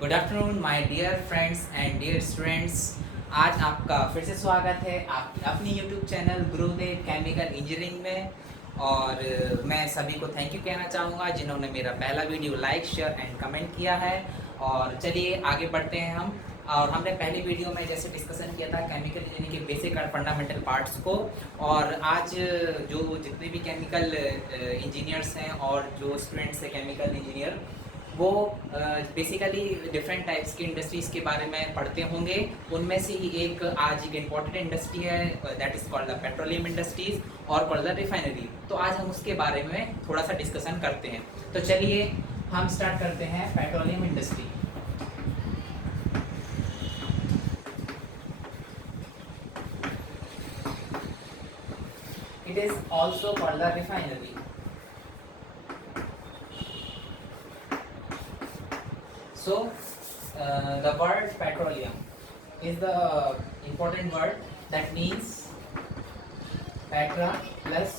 Good afternoon my dear friends and dear students. आज आपका फिर से स्वागत है आपकी अपनी YouTube channel Gurudev chemical engineering में। और मैं सभी को थैंक यू कहना चाहूँगा जिन्होंने मेरा पहला video like share and comment किया है। और चलिए आगे बढ़ते हैं हम। और हमने पहली वीडियो में जैसे डिस्कशन किया था केमिकल इंजीनियरिंग के बेसिक और फंडामेंटल पार्ट्स को। और आज जो जितने भी केमिकल इंजीनियर्स हैं और जो स्टूडेंट्स हैं केमिकल इंजीनियर, वो बेसिकली डिफरेंट टाइप्स की इंडस्ट्रीज़ के बारे में पढ़ते होंगे। उनमें से ही एक आज एक इम्पॉर्टेंट इंडस्ट्री है, that is called the petroleum industries और कॉल्ड द रिफाइनरी। तो आज हम उसके बारे में थोड़ा सा डिस्कशन करते हैं। तो चलिए हम स्टार्ट करते हैं petroleum industry. It is also called the refinery. So, the word petroleum is the important word that means petra plus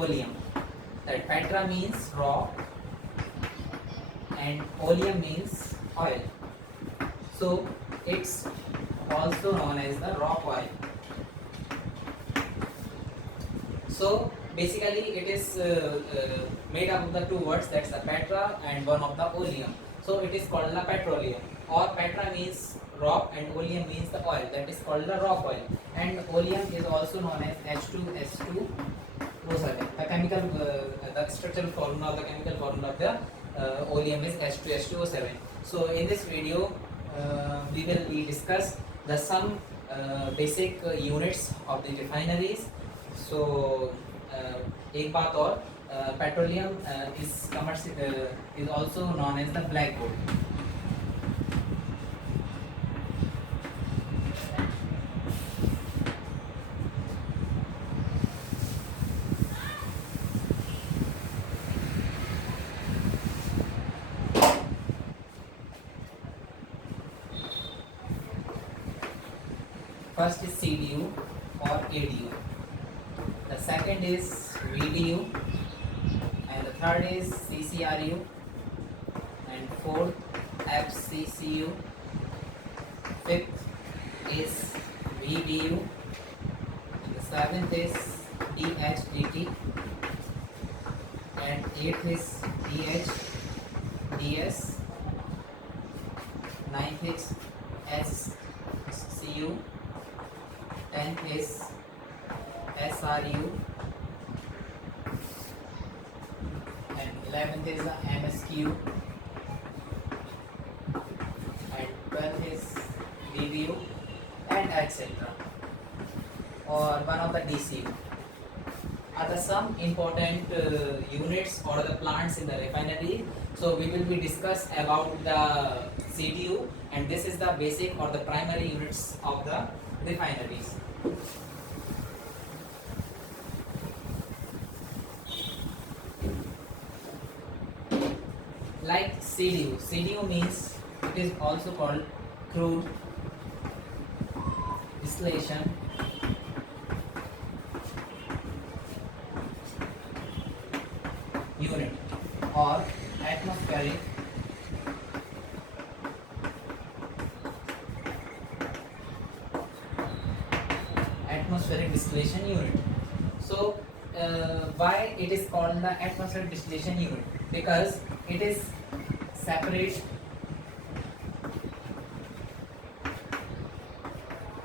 oleum. That petra means rock and oleum means oil. So, it's also known as the rock oil. So, basically it is made up of the two words, that's the petra and one of the oleum. So it is called the petroleum, or petra means rock and oleum means the oil, that is called the rock oil. And oleum is also known as H2S2O7. The chemical the structural formula of the chemical formula of the oleum is H2S2O7. So in this video we will be discuss the some basic units of the refineries. So एक बात और, petroleum is also known as the black gold. First is CDU or ADU. The second is VDU, and the third is CCRU, and fourth FCCU, fifth is VDU, and the seventh is DHDT, and eighth is DHDS, ninth is SCU, 10th is SRU, and 11th is the MSQ, and 12th is DBU, and etc. Or one of the DCU are the some important units or the plants in the refinery. So we will be discuss about the CDU, and this is the basic or the primary units of the refineries. Like CDU means it is also called crude distillation unit or atmospheric distillation unit. So why it is called the atmospheric distillation unit? Because it is separate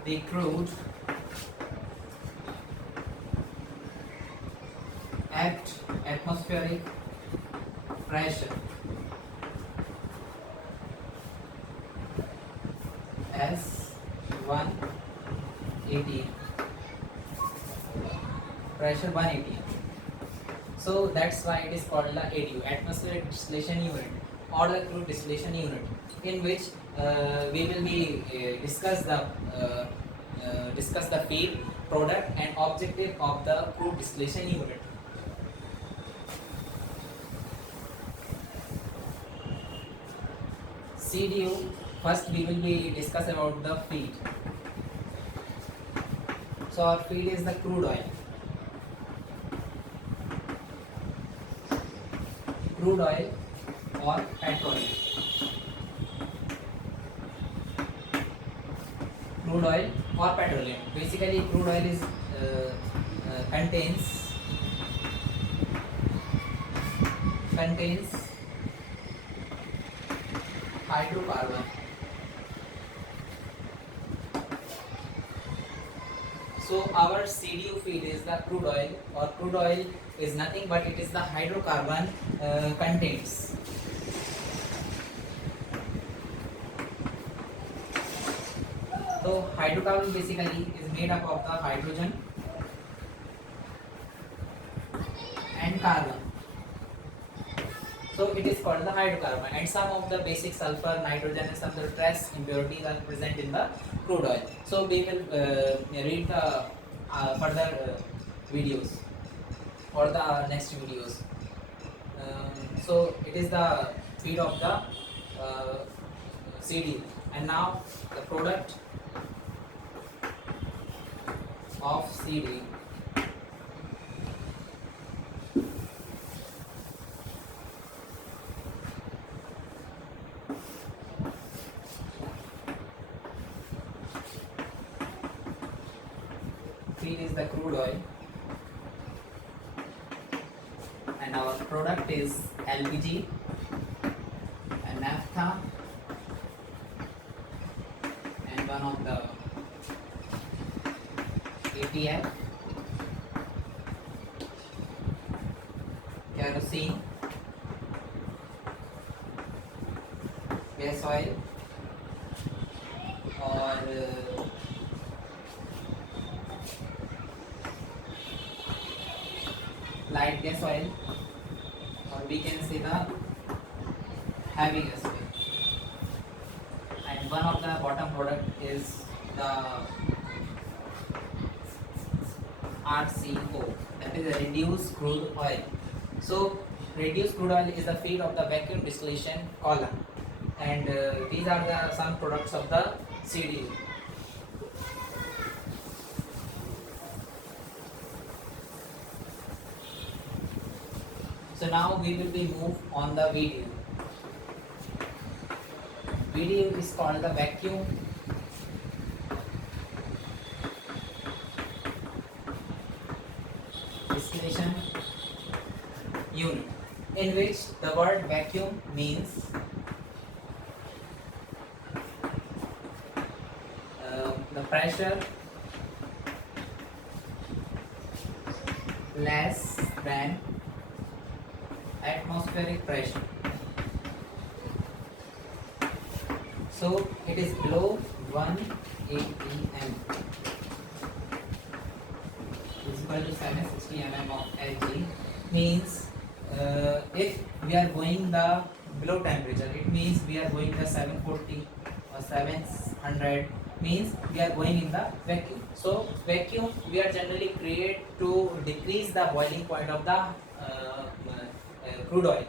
the crude at atmospheric pressure as 180 pressure 180. So that's why it is called the ADU, atmospheric distillation unit, or the crude distillation unit, in which we will be discuss the feed, product and objective of the crude distillation unit. CDU, first we will be discuss about the feed. So our feed is the crude oil. Crude oil or petroleum. crude oil or petroleum. Basically, crude oil is contains hydrocarbon. So our CDU feed is the crude oil, or crude oil is nothing but it is the hydrocarbon contains. So hydrocarbon basically is made up of the hydrogen and carbon. So it is called the hydrocarbon, and some of the basic sulfur, nitrogen and some of the trace impurities are present in the crude oil. So we will read the further videos or the next videos. So it is the feed of the CD, and now the product of CD feed is the crude oil, and our product is LPG and naphtha, and one of the ATF, kerosene, gas oil, और light gas oil, or we can say the heavy gas oil. And one of the bottom product is the RCO, that is a reduced crude oil. So reduced crude oil is the feed of the vacuum distillation column, and these are the some products of the CDU. So now we will be moved on the VDU. VDU is called the vacuum distillation unit, in which the word vacuum means the pressure less than atmospheric pressure. So it is below 1 atm is equal to 760 mm of Hg. Means if we are going the below temperature, it means we are going the 740 or 700, means we are going in the vacuum. So vacuum we are generally create to decrease the boiling point of the crude oil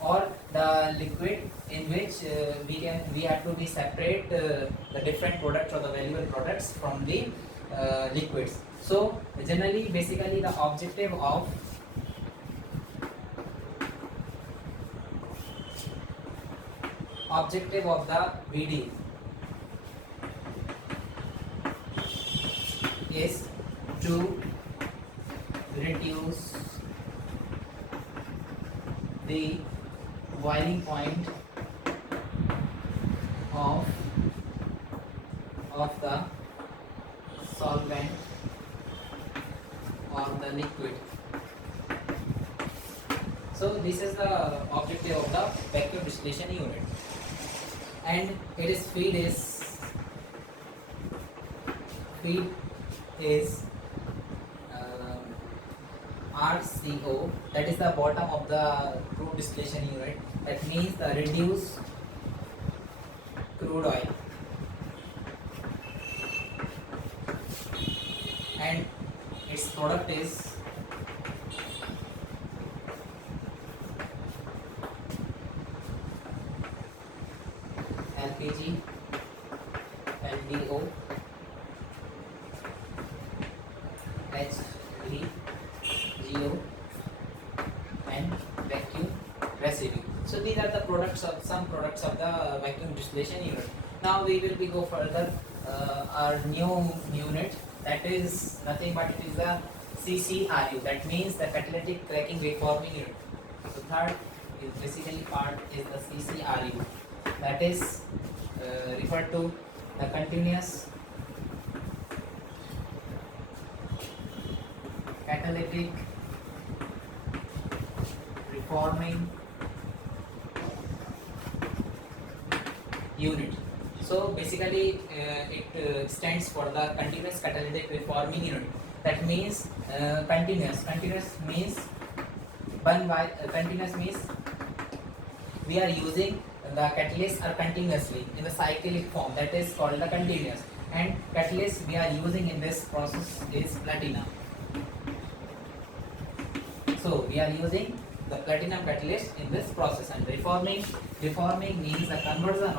or the liquid, in which we have to be separate the different products or the valuable products from the liquids. So generally, basically, the objective of the VD is to reduce the boiling point of the solvent or the liquid. So this is the objective of the vacuum distillation unit, and it is feed is RCO, that is the bottom of the crude distillation unit. That means the reduced crude oil, and its product is LPG, LDO, HVGO, and vacuum residue. So these are the products of some products of the vacuum distillation unit. Now we will be go further our new unit, that is nothing but it is the CCRU, that means the catalytic cracking reforming unit. So third is basically part is the CCRU, that is referred to the continuous catalytic reforming unit. So basically it stands for the continuous catalytic reforming unit. That means continuous means continuous means we are using the catalyst are continuously in the cyclic form, that is called the continuous, and catalyst we are using in this process is platinum. So we are using the platinum catalyst in this process. And reforming means the conversion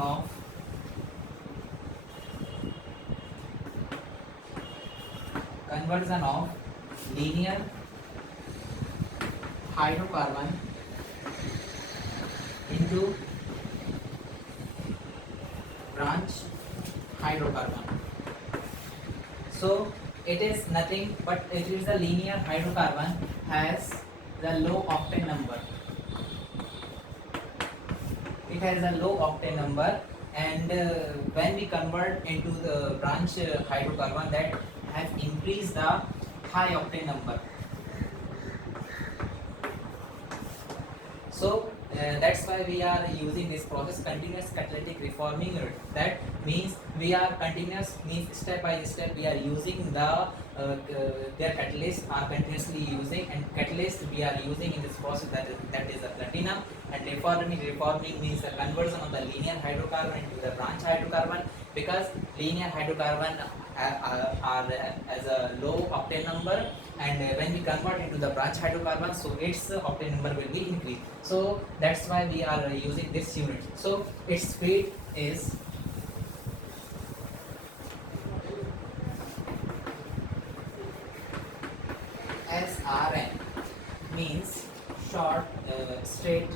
of linear hydrocarbon into branch hydrocarbon. So it is nothing but it is the linear hydrocarbon has the low octane number. It has a low octane number, and when we convert into the branch hydrocarbon, that has increased the high octane number. So that's why we are using this process, continuous catalytic reforming unit. That means we are continuous, means step by step we are using the their catalyst are continuously using, and catalyst we are using in this process, that is the platinum. And reforming means the conversion of the linear hydrocarbon into the branch hydrocarbon, because linear hydrocarbon are as a low octane number, and when we convert into the branch hydrocarbon, so its octane number will be increased. So that's why we are using this unit. So its speed is SRN, means short straight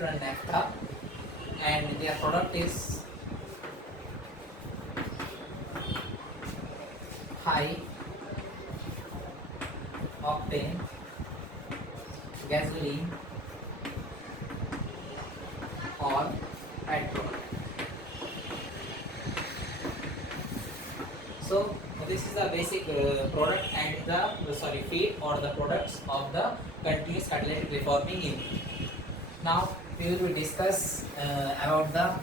run naphtha, and their product is high octane gasoline or petrol. So this is the basic product and the feed or the products of the continuous catalytic reforming unit. Now we will discuss about the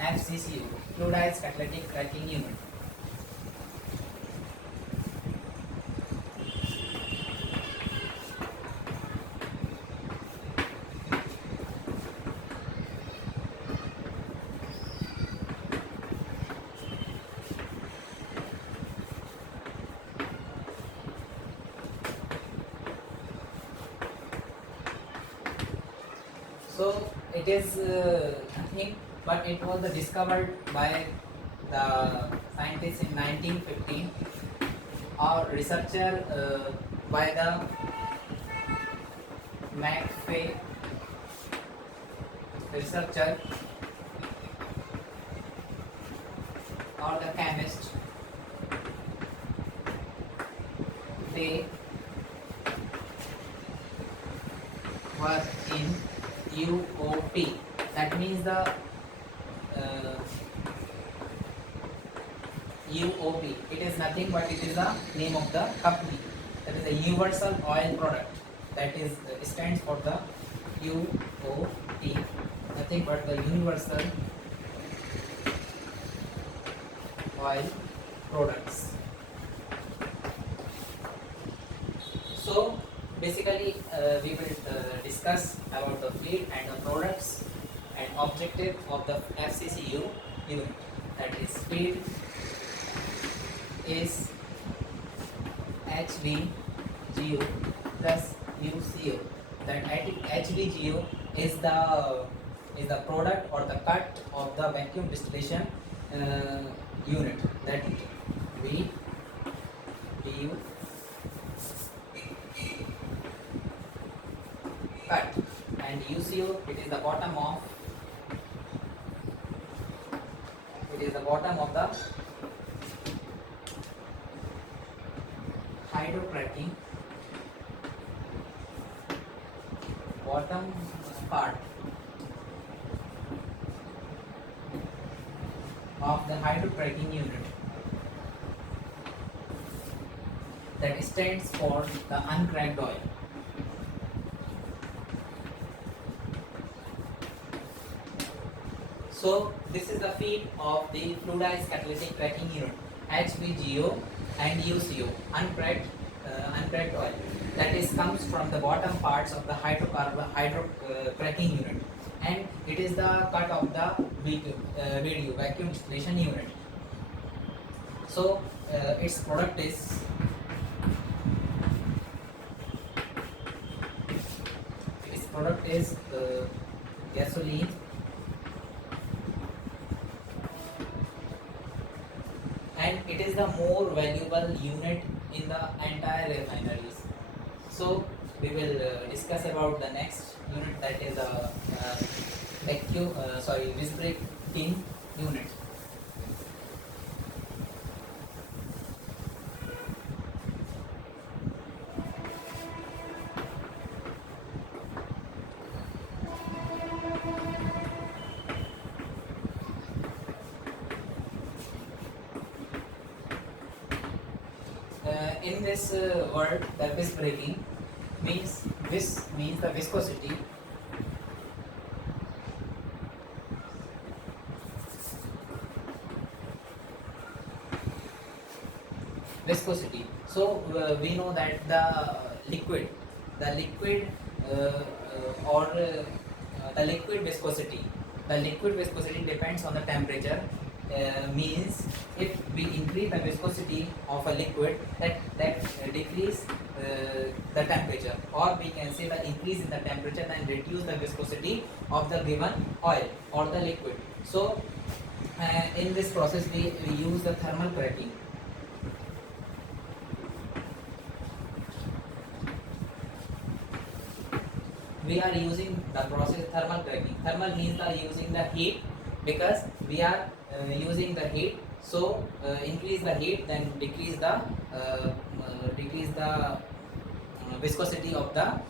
FCCU, fluidized catalytic cracking unit. So it is nothing but it was discovered by the scientists in 1915, or researcher by the McFay researcher or the chemist. They were in UOP, that means the UOP, it is nothing but it is the name of the company, that is a universal oil product, that is stands for the UOP, nothing but the universal oil products. So basically we will discuss about the feed and the products and objective of the FCCU unit, that is feed is HVGO plus UCO. That HVGO is the product or the cut of the vacuum distillation unit, that DU cut, and UCO, it is the bottom of the hydrocracking, bottom part of the hydrocracking unit, that stands for the uncracked oil. So this is the feed of the fluidized catalytic cracking unit, HVGO and UCO, uncracked oil, that is comes from the bottom parts of the cracking unit, and it is the cut of the vacuum distillation unit. So its product is gasoline, and it is the more valuable unit in the entire refineries. So we will discuss about the next unit, that is the visbreaking unit. In this word, the visbreaking means the viscosity. So we know that the liquid viscosity, depends on the temperature. Means if we increase the viscosity of a liquid, that decrease the temperature, or we can say the increase in the temperature then reduce the viscosity of the given oil or the liquid. So in this process we use the thermal cracking. We are using the process thermal cracking. Thermal means using the heat, because we are using the heat. So increase the heat, then decrease the viscosity of the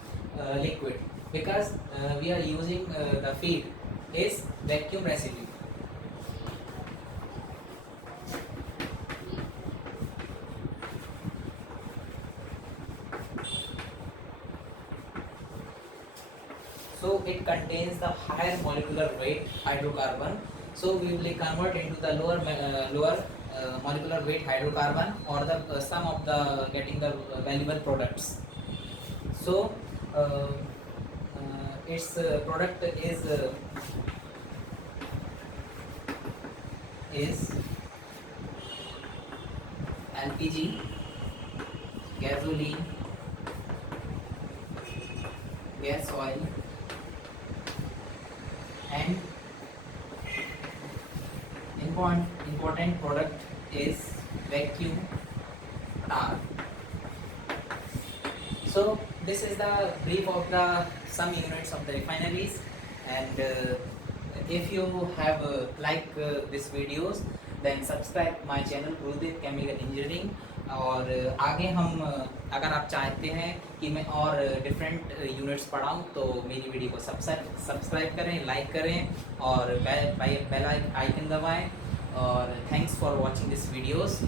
liquid, because we are using the feed is vacuum residue. So it contains the higher molecular weight hydrocarbon. So we will convert into the lower molecular weight hydrocarbon, or the sum of the getting the valuable products. So its product is LPG, gasoline, gas oil, and important product is vacuum tar. So this is the brief of the some units of the refineries, and if you have liked this videos, then subscribe my channel Gurudev chemical engineering. और आगे हम अगर आप चाहते हैं कि मैं और डिफरेंट यूनिट्स पढ़ाऊँ, तो मेरी वीडियो को सब्सक्राइब करें, लाइक करें और बेल आइकन दबाएं. और thanks for watching this videos.